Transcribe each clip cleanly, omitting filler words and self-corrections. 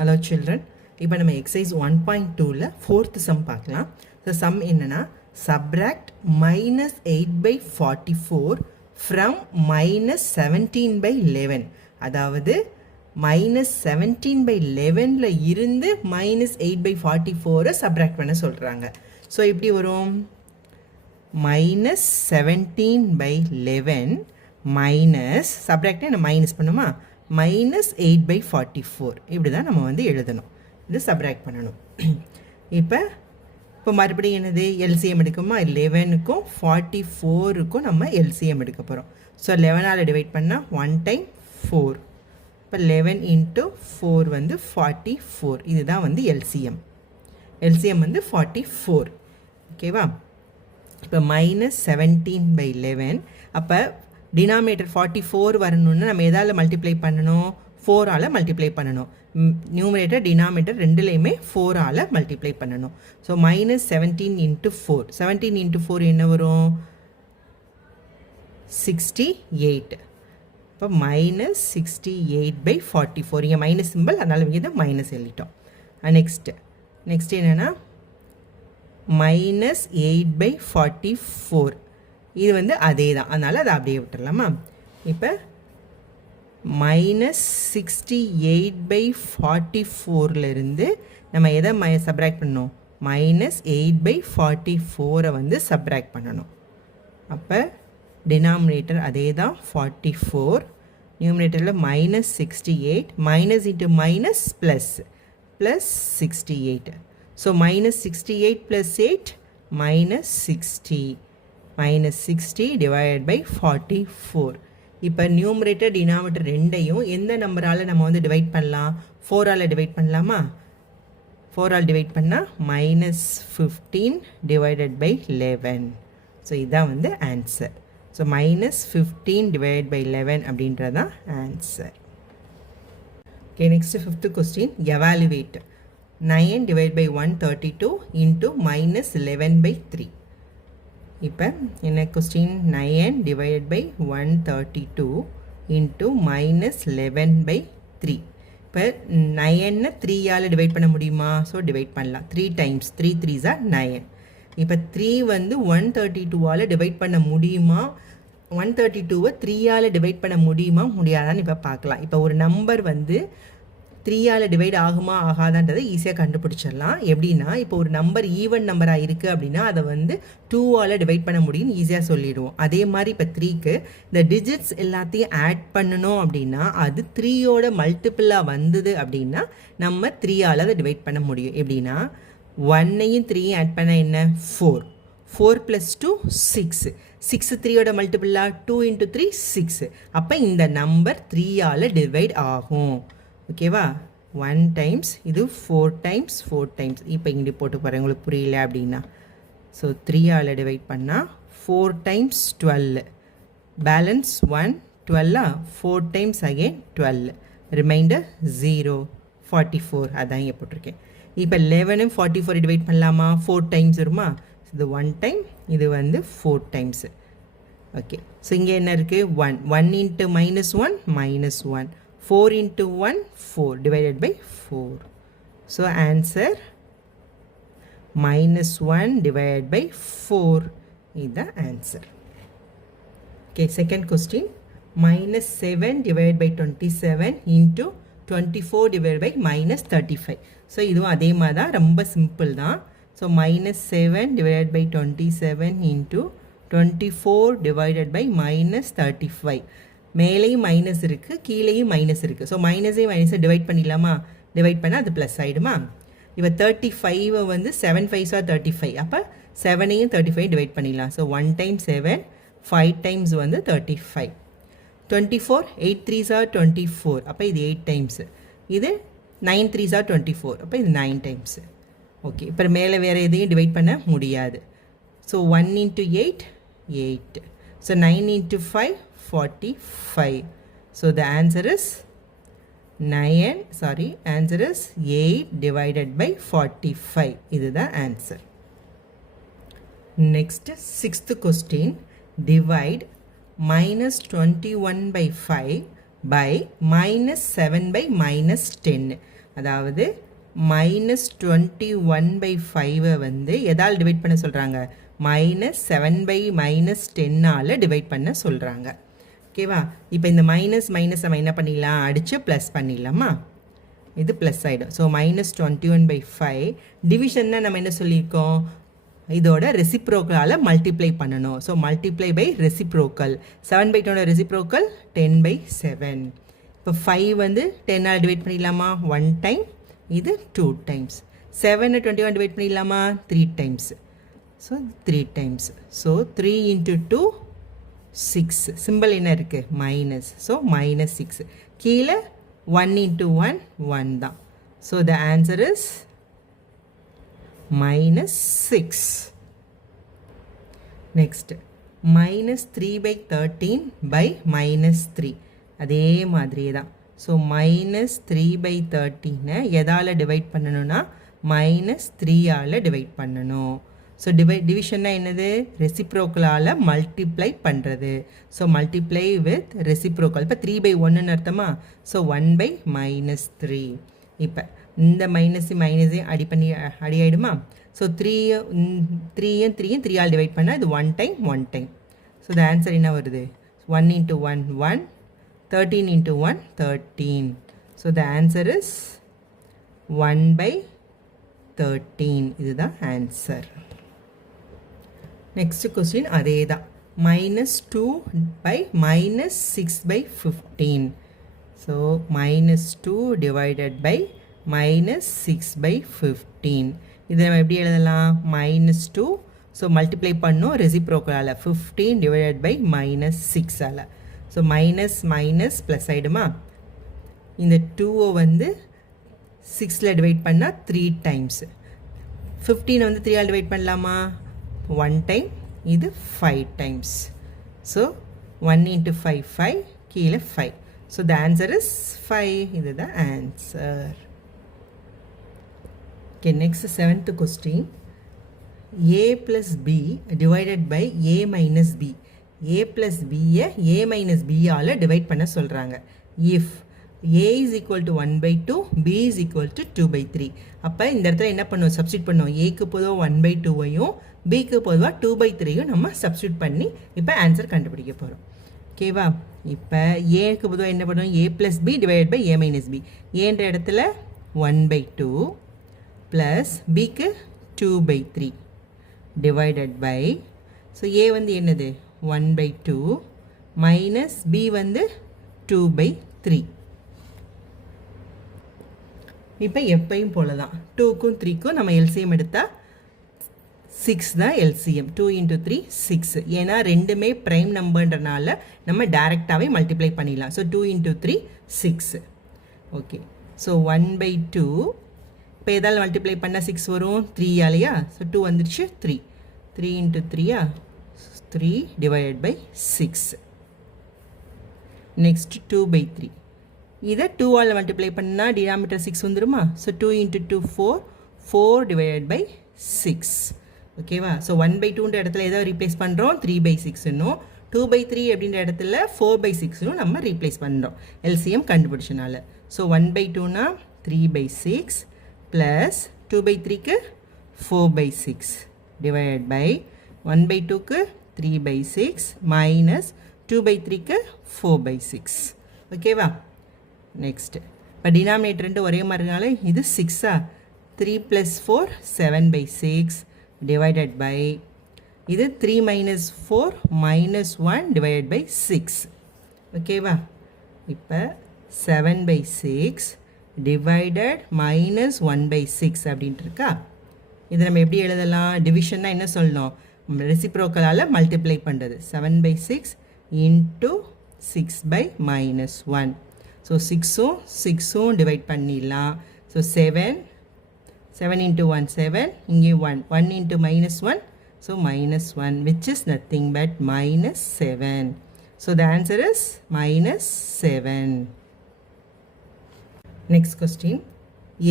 Hello children. இப்போ நம்ம exercise 1.2ல 4th sum பார்க்கலாம். So sum என்னன்னா subtract minus 8 by 44 from minus 17 by 11. அதாவது minus 17 by 11ல இருந்து minus 8 by 44 subtract பண்ண சொல்றாங்க. So எப்படி வரும்? minus 17 by 11 minus subtract என்ன minus பண்ணுமா? minus 8 by 44 இப்படி தான் நம்ம வந்து எழுதணும். இது சப்ராக்ட் பண்ணணும். இப்போ மறுபடியும் என்னது எல்சிஎம் எடுக்குமா? 11க்கும் 44க்கும் நம்ம எல்சிஎம் எடுக்க போகிறோம். ஸோ 11ஆல் டிவைட் பண்ணால் 1 டைம் 4. இப்போ 11 இன்ட்டு 4 வந்து 44. இதுதான் வந்து எல்சிஎம். எல்சிஎம் வந்து 44. ஓகேவா? இப்போ மைனஸ் 17 by 11. அப்போ டினாமினேட்டர் 44 வரணும்னா நம்ம எதால் மல்டிப்ளை பண்ணணும்? 4ஆல் மல்டிப்ளை பண்ணணும். நியூமரேட்டர் டினாமினேட்டர் ரெண்டுலேயுமே 4ஆல் மல்டிப்ளை பண்ணணும். So minus 17 into 4. 17 இன்ட்டு 4 என்ன வரும்? 68. இப்போ மைனஸ் 68 by 44. இங்கே மைனஸ் சிம்பிள், அதனால் இங்கே மைனஸ் எழுதிட்டோம். நெக்ஸ்ட் என்னென்னா மைனஸ் 8 by 44. இது வந்து அதே தான், அதனால் அதை அப்படியே விட்டுடலாமா? இப்போ மைனஸ் 68 by 44லேருந்து நம்ம எதை சப்ராக்ட் பண்ணணும்? மைனஸ் 8 by 44 வந்து சப்ராக்ட் பண்ணணும். அப்போ டினாமினேட்டர் அதே தான் 44, நியூமினேட்டரில் minus 68, minus into minus plus 68. So minus 68 + 8 minus 60. minus 60 divided by 44. இப்போ நியூமரேட்டர் டினாமினேட்டர் ரெண்டையும் எந்த நம்பரால் நம்ம வந்து டிவைட் பண்ணலாம்? 4ஆல் டிவைட் பண்ணலாமா? 4ஆல் டிவைட் பண்ணால் மைனஸ் 15 divided by 11. ஸோ இதுதான் வந்து answer. So minus 15 divided by 11 அப்படின்றது தான் answer. Okay, next 5th question. Evaluate 9 divided by 132 into minus 11 by 3. இப்போ என்ன question? 9 divided by 132 into minus 11 by 3. இப்போ 9 3ஆல் டிவைட் பண்ண முடியுமா? ஸோ டிவைட் பண்ணலாம். 3 டைம்ஸ் 3 3s are 9. இப்போ 3 வந்து 132ஆல் டிவைட் பண்ண முடியுமா? 132வை 3ஆல் டிவைட் பண்ண முடியுமா முடியாதான்னு இப்போ பார்க்கலாம். இப்போ ஒரு நம்பர் வந்து 3ஆல் டிவைட் ஆகுமா ஆகாதான்றதை ஈஸியாக கண்டுபிடிச்சிடலாம். எப்படின்னா, இப்போ ஒரு நம்பர் ஈவன் நம்பராக இருக்குது அப்படின்னா அதை வந்து 2ஆல் டிவைட் பண்ண முடியும்னு ஈஸியாக சொல்லிடுவோம். அதே மாதிரி இப்போ 3க்கு இந்த டிஜிட்ஸ் எல்லாத்தையும் ஆட் பண்ணணும் அப்படின்னா அது 3யோட மல்டிப்பிளாக வந்தது அப்படின்னா நம்ம 3ஆல் அதை டிவைட் பண்ண முடியும். எப்படின்னா 1ஐயும் 3யும் ஆட் பண்ண என்ன? 4. 4 + 2 6. 6 3யோட மல்டிப்பிளாக 2 × 3 6. அப்போ இந்த நம்பர் 3ஆல் டிவைட் ஆகும். ஓகேவா? 1 டைம்ஸ் இது 4 டைம்ஸ் 4 டைம்ஸ். இப்போ இங்கே போட்டு போகிறேன் உங்களுக்கு புரியல அப்படின்னா. ஸோ 3ஆல் டிவைட் பண்ணால் 4 times 12. Balance 1 12. 4 times again 12. Remainder 0 44. அதான் இங்கே போட்டிருக்கேன். இப்போ 11 44 டிவைட் பண்ணலாமா? 4 டைம்ஸ் வருமா? இது 1 டைம், இது வந்து 4 டைம்ஸு. ஓகே, ஸோ இங்கே என்ன இருக்குது? 1 1 into minus 1 minus 1. 4 into 1 4 divided by 4. So answer minus 1 divided by 4 is the answer. Okay, second question. Minus 7 divided by 27 into 24 divided by minus 35. So இதுவும் அதே மாதிரி தான், ரொம்ப சிம்பிள் தான். So minus 7 divided by 27 into 24 divided by minus 35. மேலேயும் minus இருக்குது, கீழேயும் minus இருக்குது. ஸோ மைனஸையும் மைனஸை டிவைட் பண்ணிடலாமா? டிவைட் பண்ணால் அது ப்ளஸ் ஆகிடுமா? இப்போ 35 வந்து 7 5s are 35. அப்போ 7ஐயும் 35 டிவைட் பண்ணிடலாம். ஸோ 1 டைம்ஸ் 7, 5 டைம்ஸ் வந்து 35. 24 8 3s are 24. அப்போ இது 8 டைம்ஸு. இது 9 3s are 24. அப்போ இது 9 டைம்ஸு. ஓகே, இப்போ மேலே வேறு எதையும் டிவைட் பண்ண முடியாது. So 1 × 8 8. So 9 × 5 45. So the answer is 8 divided by 45. This is the answer. Next, 6th question. Divide minus 21 by 5 by minus 7 by minus 10. அதாவது -21/5 வந்து எதால் டிவைட் பண்ண சொல்கிறாங்க, -7/-10 டிவைட் பண்ண சொல்கிறாங்க. ஓகேவா? இப்போ இந்த மைனஸ் நம்ம என்ன பண்ணிடலாம், அடித்து ப்ளஸ் பண்ணிடலாமா? இது ப்ளஸ் ஆகிடும். ஸோ -21/5 டிவிஷன்னா நம்ம என்ன சொல்லியிருக்கோம், இதோட ரெசிப்ரோக்கலால் மல்டிப்ளை பண்ணணும். So multiply by reciprocal. 7/10 reciprocal 10/7. இப்போ 5 வந்து 10ஆல் டிவைட் பண்ணிடலாமா, 1 டைம். இது 2 டைம்ஸ். 7 21 டிவைட் பண்ணிடலாமா, 3 times. So 3 times. So 3 × 2 6. Simple என்ன இருக்குது, மைனஸ். ஸோ -6. கீழே 1 × 1 1 தான். So the answer is -6. Next -3/13/-3. அதே மாதிரியே தான். ஸோ -3/13 எதால் டிவைட் பண்ணணும்னா -3ஆல் டிவைட் பண்ணணும். ஸோ டிவிஷன்னா என்னது, ரெசிப்ரோக்கலால் மல்டிப்ளை பண்ணுறது. So multiply with reciprocal. இப்போ 3/1ன்னு அர்த்தமா. ஸோ 1/-3. இப்போ இந்த மைனஸையும் அடி ஆகிடுமா. ஸோ 3யும் 3ஆல் டிவைட் பண்ணால் இது 1 time 1 time. So the answer என்ன வருது, 1 × 1 1, 13 × 1 13. So the answer is 1/13. இதுதான் ஆன்சர். நெக்ஸ்ட் கொஸ்டின் அதே தான். -2/-6/15. So -2 divided by -6/15. இதை நம்ம எப்படி எழுதலாம், -2. ஸோ மல்டிப்ளை பண்ணோம் ரெசிப்ரோக்கலால் 15 டிவைடட் பை -6ஆல். ஸோ மைனஸ் ப்ளஸ் ஆகிடுமா. இந்த 2 வந்து 6ல் டிவைட் பண்ணால் 3 டைம்ஸ். 15 வந்து 3ஆல் டிவைட் பண்ணலாமா, 1 டைம். இது 5 டைம்ஸ். ஸோ 1 × 5 5, கீழே 5. So the answer is 5. இது தான் answer. Okay, next 7th question. a + b divided by a - b. a + b-யை a - b-ஆல் டிவைட் பண்ண சொல்கிறாங்க. If a = 1/2, b = 2/3. அப்போ இந்த இடத்துல என்ன பண்ணுவோம், சப்ஸ்டியூட் பண்ணுவோம். ஏக்கு பொதுவாக 1/2ஐயும் பிக்கு பொதுவாக 2/3ஐயும் நம்ம சப்ஸ்டியூட் பண்ணி இப்போ ஆன்சர் கண்டுபிடிக்க போகிறோம். ஓகேவா? இப்போ ஏக்கு பொதுவாக என்ன பண்ணுவோம், a + b divided by a - b. ஏன்ற இடத்துல 1/2 ப்ளஸ் பிக்கு 2/3 டிவைடட் பை, ஸோ a வந்து என்னது 1/2 மைனஸ் b வந்து 2/3. இப்போ எப்பையும் போல தான் 2க்கும் 3க்கும் நம்ம எல்சிஎம் எடுத்தால் 6 தான் எல்சிஎம். 2 × 3 6. ஏன்னா ரெண்டுமே ப்ரைம் நம்பர்ன்றனால நம்ம டைரெக்டாகவே மல்டிப்ளை பண்ணிடலாம். ஸோ 2 × 3 6. Okay, so 1/2. இப்போ எதால் மல்டிப்ளை பண்ணால் 6 வரும், 3ஆலையா. ஸோ 2 வந்துடுச்சு, 3 × 3 3 டிவைடட் பை 6. நெக்ஸ்ட் 2/3. இதை 2ஆல் மல்டிப்ளை பண்ணால் டினாமினேட்டர் 6 வந்துடுமா. So 2 × 2 4, 4 divided by 6. ஓகேவா? ஸோ 1/2ன்ற இடத்துல எதாவது ரீப்ளேஸ் பண்ணுறோம், 3/6ன்னும். 2/3 அப்படின்ற இடத்துல 4/6ன்னும் நம்ம ரீப்ளேஸ் பண்ணுறோம் எல்சிஎம் கண்டுபிடிச்சனால. ஸோ 1/2னா 3/6 ப்ளஸ் 2/3க்கு 4/6 டிவைடட் பை 1/2க்கு 3/6 மைனஸ் 2/3க்கு 4/6. ஓகேவா? நெக்ஸ்ட் இப்போ டினாமினேட்டர் ரெண்டு ஒரே மாதிரினால இது 6ஆ. 3 + 4 7/6 டிவைடட் பை இது 3 - 4 -1 டிவைடட் பை 6. ஓகேவா? இப்போ 7/6 டிவைடட் -1/6 அப்படின்ட்டு இருக்கா. இதை நம்ம எப்படி எழுதலாம், டிவிஷன்னா என்ன சொல்லணும், ரெசிப்ரோக்கலால் மல்டிப்ளை பண்ணுறது. 7/6 × 6/-1. ஸோ 6ம் டிவைட் பண்ணிடலாம். ஸோ 7 × 1 7, இங்கே 1 1 × -1, so -1 which is nothing but -7. So the answer is -7. Next question.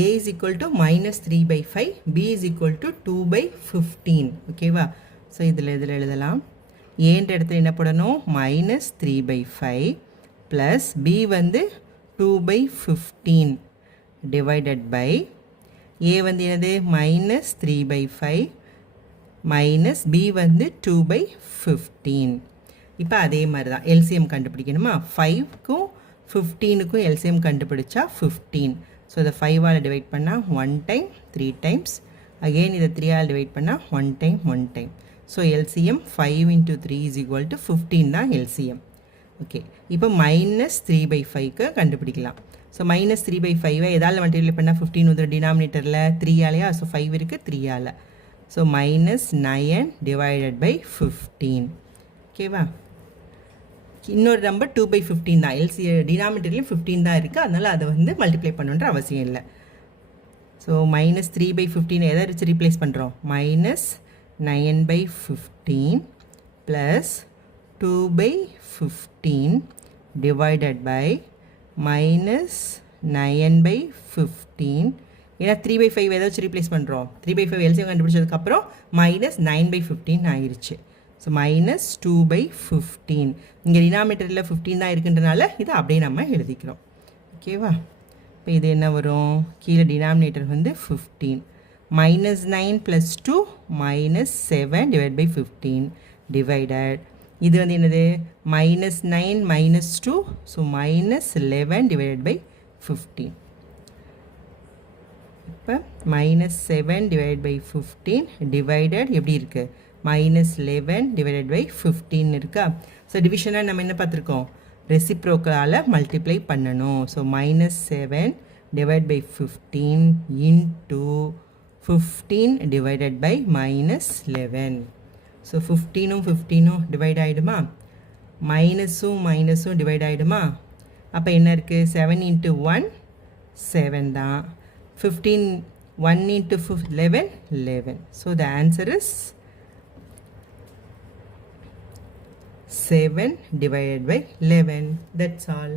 A is equal to -3/5, B is equal to 2/15. ஓகேவா? ஸோ இதில் எழுதலாம். ஏன்ற இடத்துல என்ன போடணும், -3/5 ப்ளஸ் B வந்து 2/15 divided by a வந்து என்னது minus 3/5 minus b வந்து 2/15. இப்போ அதே மாதிரி தான் எல்சிஎம் கண்டுபிடிக்கணுமா 5க்கும் 15க்கும் எல்சிஎம் கண்டுபிடிச்சா 15. ஸோ இதை 5ஆல் டிவைட் பண்ணால் 1 டைம் 3 டைம்ஸ் அகெயின் இதை 3ஆல் டிவைட் பண்ணால் 1 time 1 time. So LCM 5 into 3 is equal to 15 தான் எல்சிஎம். ஓகே இப்போ மைனஸ் 3/5க்கு கண்டுபிடிக்கலாம். ஸோ மைனஸ் 3/5 எதால் மல்டிப்ளை பண்ணால் 15 வந்து டினாமினேட்டரில் 3ஆலையா ஸோ 5 இருக்குது 3ஆல். So minus 9 divided by 15. ஓகேவா இன்னொரு நம்பர் 2/15 தான் எல்சி டினாமினேட்டர்லேயும் 15 தான் இருக்குது அதனால் அதை வந்து மல்டிப்ளை பண்ணுன்ற அவசியம் இல்லை. ஸோ மைனஸ் 3/15 எதை வச்சு ரீப்ளேஸ் பண்ணுறோம் minus 9/15 plus 2/15 divided by minus 9/15 ஏன்னா 3/5 எதை வச்சு ரீப்ளேஸ் பண்ணுறோம் 3/5 எல்சிஎம் கண்டுபிடிச்சதுக்கப்புறம் மைனஸ் 9/15 ஆயிடுச்சு. ஸோ மைனஸ் 2/15 இங்கே டினாமினேட்டரில் 15 தான் இருக்குன்றனால இதை அப்படியே நம்ம எழுதிக்கிறோம். ஓகேவா இப்போ இது என்ன வரும் கீழே டினாமினேட்டர் வந்து 15 minus 9 plus 2 minus 7 divided by 15 divided இது வந்து என்னது minus 9 minus 2 so minus 11 divided by 15. இப்போ minus 7 divided by 15 divided எப்படி இருக்கு minus 11 divided by 15 இருக்கா. ஸோ டிவிஷனாக நம்ம என்ன பார்த்துருக்கோம் ரெசிப்ரோக்கலால் மல்டிப்ளை பண்ணணும். So minus 7 divided by 15 into 15 divided by minus 11. So 15ம் 15ம் டிவைட் ஆகிடுமா மைனஸும் மைனஸும் டிவைட் ஆகிடுமா அப்போ என்ன இருக்குது 7 into 1 7 தான் 15 1 into 11 11. So the answer is 7 divided by 11. That's all.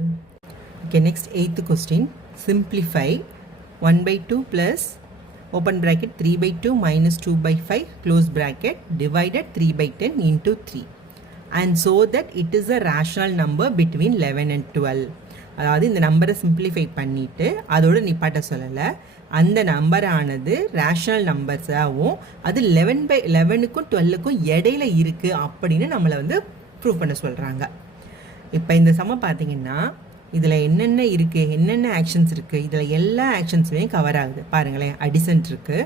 Okay, next 8th question. Simplify 1/2 plus open bracket 3/2 minus 2/5 close bracket divided 3/10 into 3 and so that it is a rational number between 11 and 12. அதாவது இந்த நம்பரை simplify பண்ணிவிட்டு அதோட நிப்பாட்ட சொல்லலை அந்த நம்பரானது rational நம்பர்ஸாகவும் அது 11/11க்கும் 12க்கும் இடையில இருக்குது அப்படின்னு நம்மளை வந்து ப்ரூவ் பண்ண சொல்கிறாங்க. இப்போ இந்த சம பார்த்தீங்கன்னா இதில் என்னென்ன இருக்குது என்னென்ன ஆக்ஷன்ஸ் இருக்குது இதில் எல்லா ஆக்ஷன்ஸுமே கவர் ஆகுது பாருங்களேன். அடிஷன் இருக்குது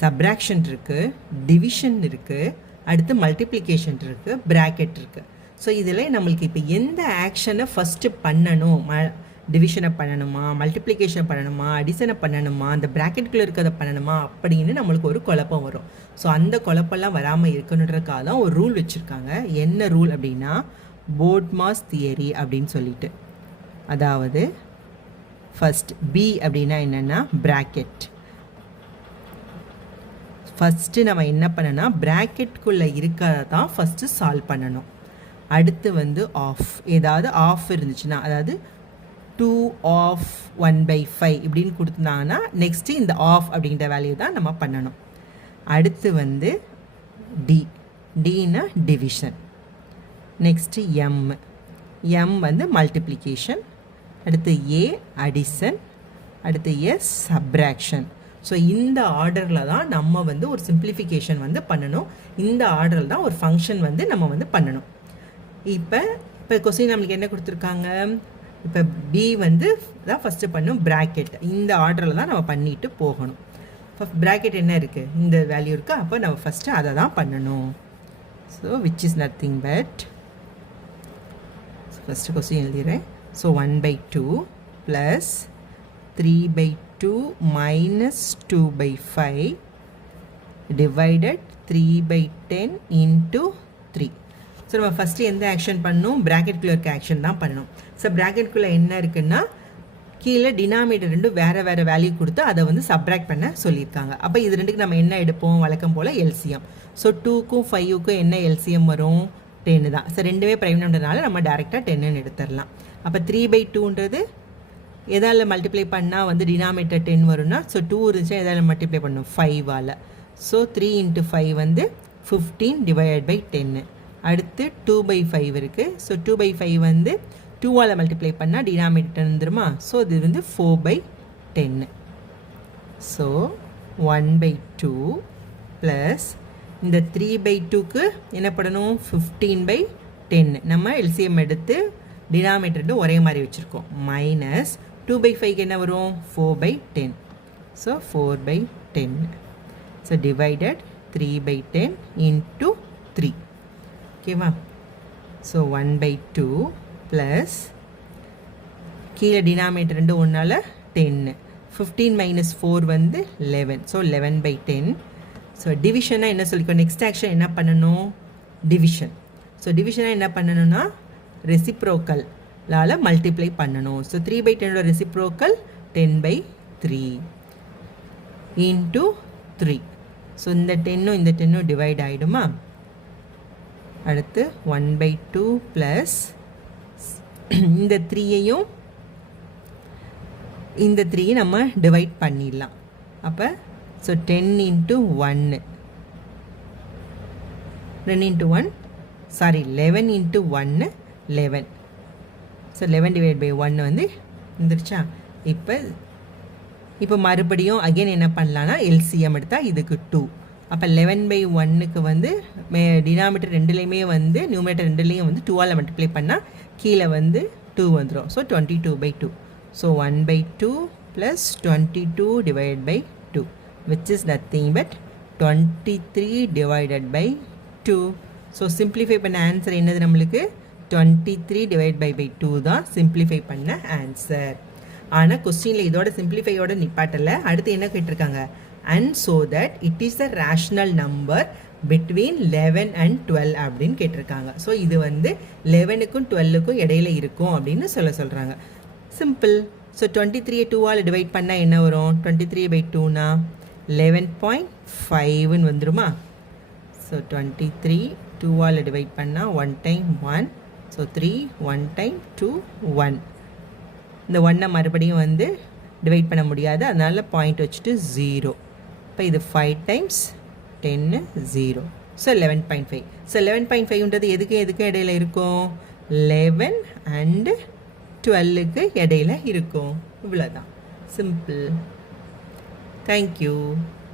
சப்ராக்ஷன் இருக்குது டிவிஷன் இருக்குது அடுத்து மல்டிப்ளிகேஷன் இருக்குது ப்ராக்கெட் இருக்குது. ஸோ இதில் நம்மளுக்கு இப்போ எந்த ஆக்ஷனை ஃபஸ்ட்டு பண்ணணும் டிவிஷனை பண்ணணுமா மல்டிப்ளிகேஷன் பண்ணணுமா அடிஷனை பண்ணணுமா அந்த ப்ராக்கெட்டுக்குள்ளே இருக்கிறத பண்ணணுமா அப்படின்னு நம்மளுக்கு ஒரு குழப்பம் வரும். ஸோ அந்த குழப்பம்லாம் வராமல் இருக்கணுன்றதுக்காக தான் ஒரு ரூல் வச்சுருக்காங்க. என்ன ரூல் அப்படின்னா போட்மாஸ் தியரி அப்படின்னு சொல்லிட்டு அதாவது ஃபஸ்ட் பி அப்படின்னா என்னென்னா ப்ராக்கெட் ஃபஸ்ட்டு நம்ம என்ன பண்ணணும்னா ப்ராக்கெட்டுக்குள்ளே இருக்கிறத தான் ஃபஸ்ட்டு சால்வ் பண்ணணும். அடுத்து வந்து ஆஃப் ஏதாவது ஆஃப் இருந்துச்சுன்னா அதாவது 2 ஆஃப் 1/5 இப்படின்னு கொடுத்துருந்தாங்கன்னா நெக்ஸ்ட்டு இந்த ஆஃப் அப்படிங்கிற வேல்யூ தான் நம்ம பண்ணணும். அடுத்து வந்து டினா டிவிஷன் நெக்ஸ்ட்டு எம் வந்து மல்டிப்ளிகேஷன் அடுத்து ஏ அடிஷன் அடுத்து எஸ் சப்ராக்ஷன். ஸோ இந்த ஆர்டரில் தான் நம்ம வந்து ஒரு சிம்பிளிஃபிகேஷன் வந்து பண்ணணும். இந்த ஆர்டரில் தான் ஒரு ஃபங்க்ஷன் வந்து நம்ம வந்து பண்ணணும். இப்போ கொஸ்டின் நம்மளுக்கு என்ன கொடுத்துருக்காங்க இப்போ பி வந்து தான் ஃபஸ்ட்டு பண்ணும் ப்ராக்கெட் இந்த ஆர்டரில் தான் நம்ம பண்ணிட்டு போகணும். இப்போ ப்ராக்கெட் என்ன இருக்குது இந்த வேல்யூ இருக்குது அப்போ நம்ம ஃபஸ்ட்டு அதை தான் பண்ணணும். So which is nothing but first question எழுதிடுறேன். So 1/2 plus 3/2 minus 2/5 divided 3/10 into 3. So நம்ம ஃபஸ்ட்டு எந்த ஆக்ஷன் பண்ணணும் ப்ராக்கெட்குள்ளே இருக்க ஆக்ஷன் தான் பண்ணணும். ஸோ ப்ராக்கெட்குள்ளே என்ன இருக்குன்னா கீழே டினாமினேட்டர் ரெண்டும் வேறு வேல்யூ கொடுத்து அதை வந்து சப்ராக்ட் பண்ண சொல்லியிருக்காங்க. அப்போ இது ரெண்டுக்கு நம்ம என்ன எடுப்போம் வழக்கம் போல் எல்சிஎம். ஸோ 2க்கும் 5க்கும் என்ன எல்சிஎம் வரும் 10 தான். ஸோ ரெண்டுமே ப்ரைம் நம்பர்னால நம்ம டேரெக்டாக 10ன்னு எடுத்துடலாம். அப்போ 3/2ன்றது எதால் மல்டிப்ளை பண்ணால் வந்து டினாமினேட்டர் 10 வரும்னா ஸோ 2 இருந்துச்சுன்னா எதால் மல்டிப்ளை பண்ணணும் 5ஆல். ஸோ 3 into 5 வந்து 15 divided by 10. அடுத்து 2/5 இருக்குது. ஸோ 2/5 வந்து 2ஆல் மல்டிப்ளை பண்ணால் டினாமினேட்டர் வந்துருமா. ஸோ இது வந்து 4/5. 10. So 1/2 plus இந்த 3/2க்கு என்ன பண்ணணும் 15/10 நம்ம LCM எடுத்து டினாமினேட்டர் ஒரே மாதிரி வச்சுருக்கோம் மைனஸ் 2/5க்கு என்ன வரும் 4/10. So 4/10. So divided 3/10 into 3. ஓகேவா ஸோ 1/2 ப்ளஸ் கீழே டினாமினேட்டர் ரெண்டு ஒன்றால் 10. 15 minus 4 வந்து 11. ஸோ 11/10. ஸோ டிவிஷனாக என்ன சொல்லிக்கோ நெக்ஸ்ட் ஆக்ஷன் என்ன பண்ணணும் டிவிஷன். ஸோ டிவிஷனாக என்ன பண்ணணும்னா ரெசிப்ரோக்கலால் மல்டிப்ளை பண்ணணும். So 3/10 reciprocal 10/3 into 3. ஸோ இந்த 10ம் இந்த 10ம் டிவைட் ஆகிடுமா. அடுத்து 1/2 ப்ளஸ் இந்த 3ஐயும் இந்த 3 நம்ம டிவைட் பண்ணிடலாம். அப்போ so 10 into 1 10 into 1 sorry 11 into 1 11. So 11 divide by 1 வந்து வந்துருச்சா. இப்போ மறுபடியும் அகெயின் என்ன பண்ணலான்னா எல்சிஎம் எடுத்தால் இதுக்கு 2. அப்போ 11/1க்கு வந்து டினாமினேட்டர் ரெண்டுலேயுமே வந்து நியூமரேட்டர் ரெண்டுலேயும் வந்து 2ஆல் மல்டிப்ளை பண்ணால் கீழே வந்து 2 வந்துடும். So 22/2. So 1/2 plus 22 divide by 2 which is nothing but 23 divided by 2. So simplify பண்ண ஆன்சர் என்னது நம்மளுக்கு 23 டிவைட் பை 2 தான் சிம்பிளிஃபை பண்ண ஆன்சர். ஆனால் கொஸ்டினில் இதோட சிம்பிளிஃபையோட நிப்பாட்டலை. அடுத்து என்ன கேட்டிருக்காங்க and so that it is the rational number between 11 and 12 அப்படின்னு கேட்டிருக்காங்க. ஸோ இது வந்து 11க்கும் 12க்கும் இடையில இருக்கும் அப்படின்னு சொல்கிறாங்க. சிம்பிள். ஸோ 23 2ஆல் டிவைட் பண்ணால் என்ன வரும் 23/2னா 11.5ன்னு வந்துருமா. ஸோ 23 2ஆல் டிவைட் பண்ணால் 1 time 1. So 3 1 time 2 1. இந்த 1 மறுபடியும் வந்து டிவைட் பண்ண முடியாது, அதனால் பாயிண்ட் வச்சுட்டு 0. இப்போ இது 5 times 10 0. ஸோ 11.5. ஸோ 11.5ன்றது எதுக்கு இடையில இருக்கும் 11 and 12க்கு இடையில இருக்கும். இவ்வளோதான் சிம்பிள். தேங்க்யூ.